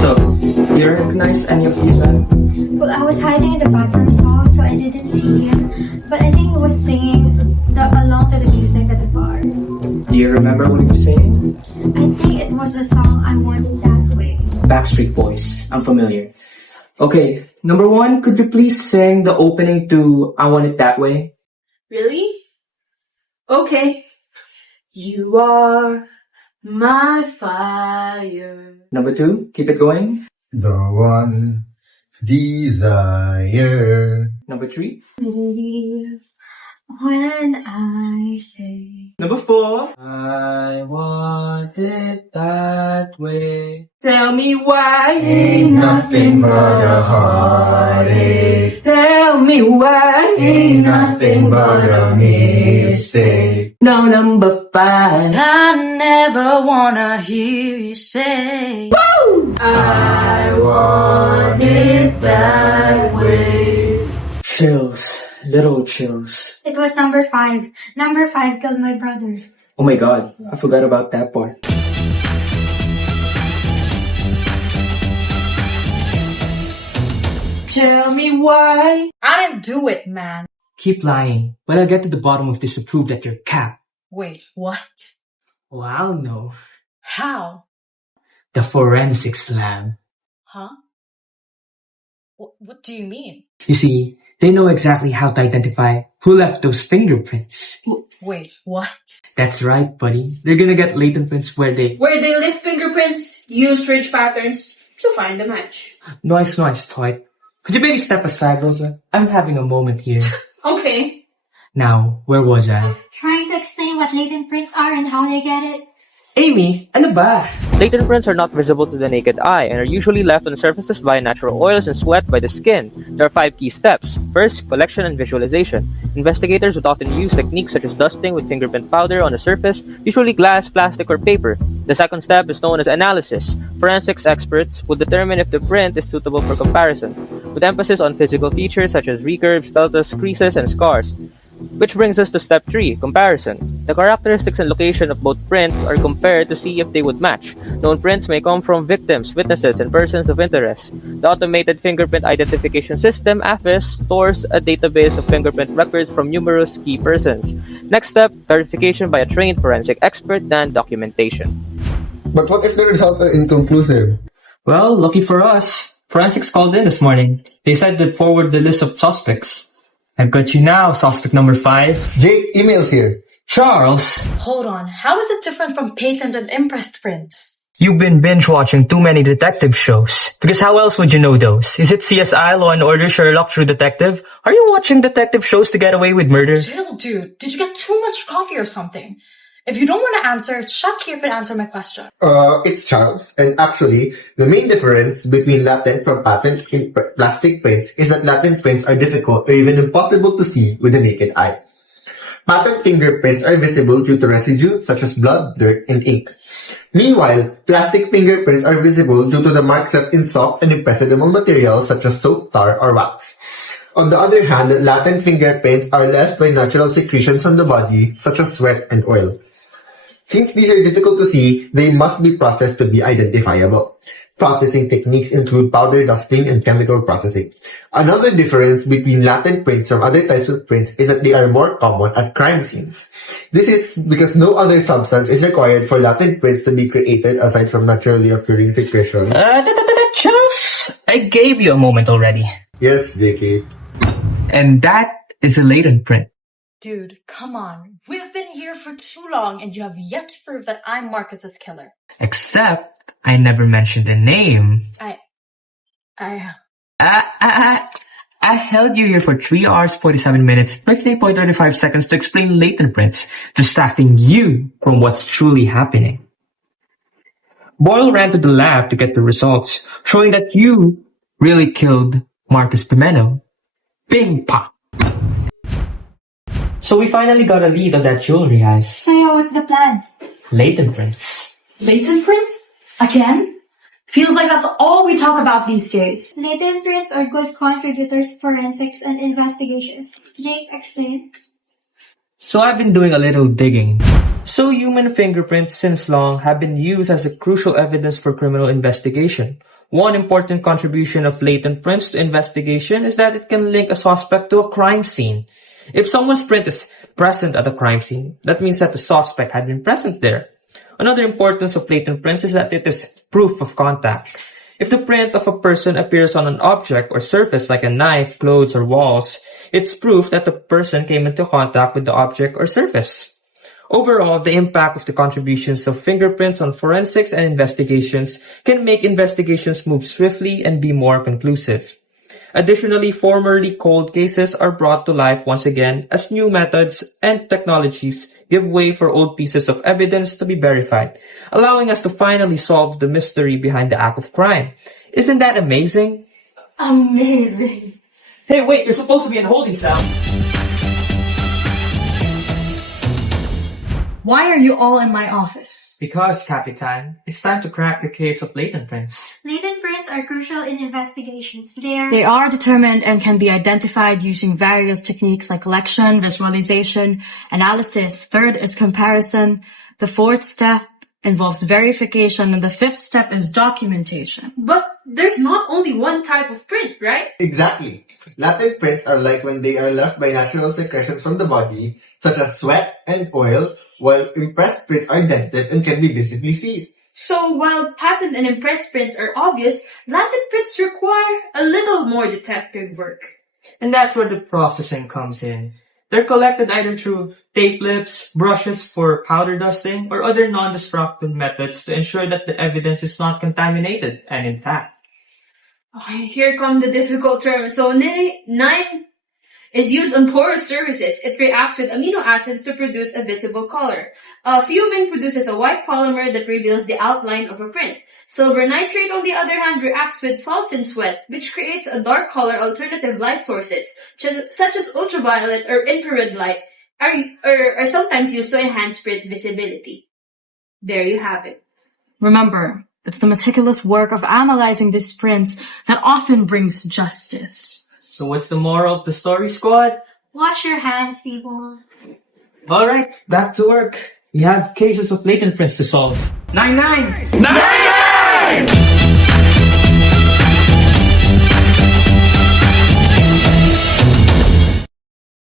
So, do you recognize any of these men? Well, I was hiding in the bathroom stall, so I didn't see him. But I think he was singing along to the music at the bar. Do you remember what he was saying? I think it was the song I Want It That Way. Backstreet Boys. I'm familiar. Okay, number one, could you please sing the opening to I Want It That Way? Really? Okay. You are my fire. Number two, keep it going. The one desire. Number three. When I say Number four. I want it that way. Tell me why. Ain't nothing but a heartache. Tell me why. Ain't nothing but a mistake. No, number five. I never wanna hear you say I want it that way. Chills. Little chills. it was number 5. Number 5 killed my brother. Oh my god, I forgot about that part. Tell me why. I didn't do it, man. Keep lying, but I'll get to the bottom of this to prove that you're cap. Wait, what? Oh, I'll know. How? The forensics lab. Huh? What do you mean? You see, they know exactly how to identify who left those fingerprints. Wait, what? That's right, buddy. They're gonna get latent prints where they... Where they lift fingerprints, use ridge patterns to find the match. Noise, Toy. Could you maybe step aside, Rosa? I'm having a moment here. Okay. Now, where was I? Trying to explain what latent prints are and how they get it. Amy, ano ba? Latent prints are not visible to the naked eye and are usually left on surfaces by natural oils and sweat by the skin. There are 5 key steps. First, collection and visualization. Investigators would often use techniques such as dusting with fingerprint powder on a surface, usually glass, plastic, or paper. The second step is known as analysis. Forensics experts would determine if the print is suitable for comparison, with emphasis on physical features such as recurves, deltas, creases, and scars. Which brings us to step 3, comparison. The characteristics and location of both prints are compared to see if they would match. Known prints may come from victims, witnesses, and persons of interest. The Automated Fingerprint Identification System, AFIS, stores a database of fingerprint records from numerous key persons. Next step, verification by a trained forensic expert, then documentation. But what if the results are inconclusive? Well, lucky for us. Forensics called in this morning. They said they'd forward the list of suspects. I've got you now, suspect number 5. Jake, emails here. Charles, Hold on, how is it different from patent and impressed prints? you've been binge-watching too many detective shows. Because how else would you know those? Is it CSI, Law & Order, Sherlock, True Detective? Are you watching detective shows to get away with murder? Chill, dude. Did you get too much coffee or something? If you don't want to answer, Chuck here can answer my question. It's Charles. And actually, the main difference between latent from patent in plastic prints is that latent prints are difficult or even impossible to see with the naked eye. Patent fingerprints are visible due to residue such as blood, dirt, and ink. Meanwhile, plastic fingerprints are visible due to the marks left in soft and impressible materials such as soap, tar, or wax. On the other hand, latent fingerprints are left by natural secretions on the body such as sweat and oil. Since these are difficult to see, they must be processed to be identifiable. Processing techniques include powder dusting and chemical processing. Another difference between latent prints from other types of prints is that they are more common at crime scenes. This is because no other substance is required for latent prints to be created aside from naturally occurring secretion. Charles, I gave you a moment already. Yes, JK. And that is a latent print. Dude, come on. We've been here for too long and you have yet to prove that I'm Marcus's killer. Except, I never mentioned the name. I held you here for 3 hours, 47 minutes, 38.35 seconds to explain latent prints, distracting you from what's truly happening. Boyle ran to the lab to get the results, showing that you really killed Marcus Pimeno. Bing pop! So we finally got a lead on that jewelry heist. So yeah, what's the plan? Latent prints. Latent prints? Again? Feels like that's all we talk about these days. Latent prints are good contributors to forensics and investigations. Jake, explain. So I've been doing a little digging. So human fingerprints since long have been used as a crucial evidence for criminal investigation. One important contribution of latent prints to investigation is that it can link a suspect to a crime scene. If someone's print is present at a crime scene, that means that the suspect had been present there. Another importance of latent prints is that it is proof of contact. If the print of a person appears on an object or surface like a knife, clothes, or walls, it's proof that the person came into contact with the object or surface. Overall, the impact of the contributions of fingerprints on forensics and investigations can make investigations move swiftly and be more conclusive. Additionally, formerly cold cases are brought to life once again as new methods and technologies give way for old pieces of evidence to be verified, allowing us to finally solve the mystery behind the act of crime. Isn't that amazing? Amazing. Hey, wait, you're supposed to be in holding cell. Why are you all in my office? Because, Capitan, it's time to crack the case of latent prints. Latent prints are crucial in investigations. They are determined and can be identified using various techniques like collection, visualization, analysis. Third is comparison. The fourth step involves verification, and the fifth step is documentation. But there's not only one type of print, right? Exactly. Latent prints are like when they are left by natural secretions from the body, such as sweat and oil, while impressed prints are dented and can be visibly seen. So while patent and impress prints are obvious, latent prints require a little more detective work. And that's where the processing comes in. They're collected either through tape lips, brushes for powder dusting, or other non-destructive methods to ensure that the evidence is not contaminated and intact. Okay, here come the difficult terms. So 9 is used on porous surfaces. It reacts with amino acids to produce a visible color. Fuming produces a white polymer that reveals the outline of a print. Silver nitrate, on the other hand, reacts with salts in sweat, which creates a dark color. Alternative light sources, such as ultraviolet or infrared light, are sometimes used to enhance print visibility. There you have it. Remember, it's the meticulous work of analyzing these prints that often brings justice. So what's the moral of the story, squad? Wash your hands, people. Alright, back to work. We have cases of latent prints to solve. 9-9! 9-9!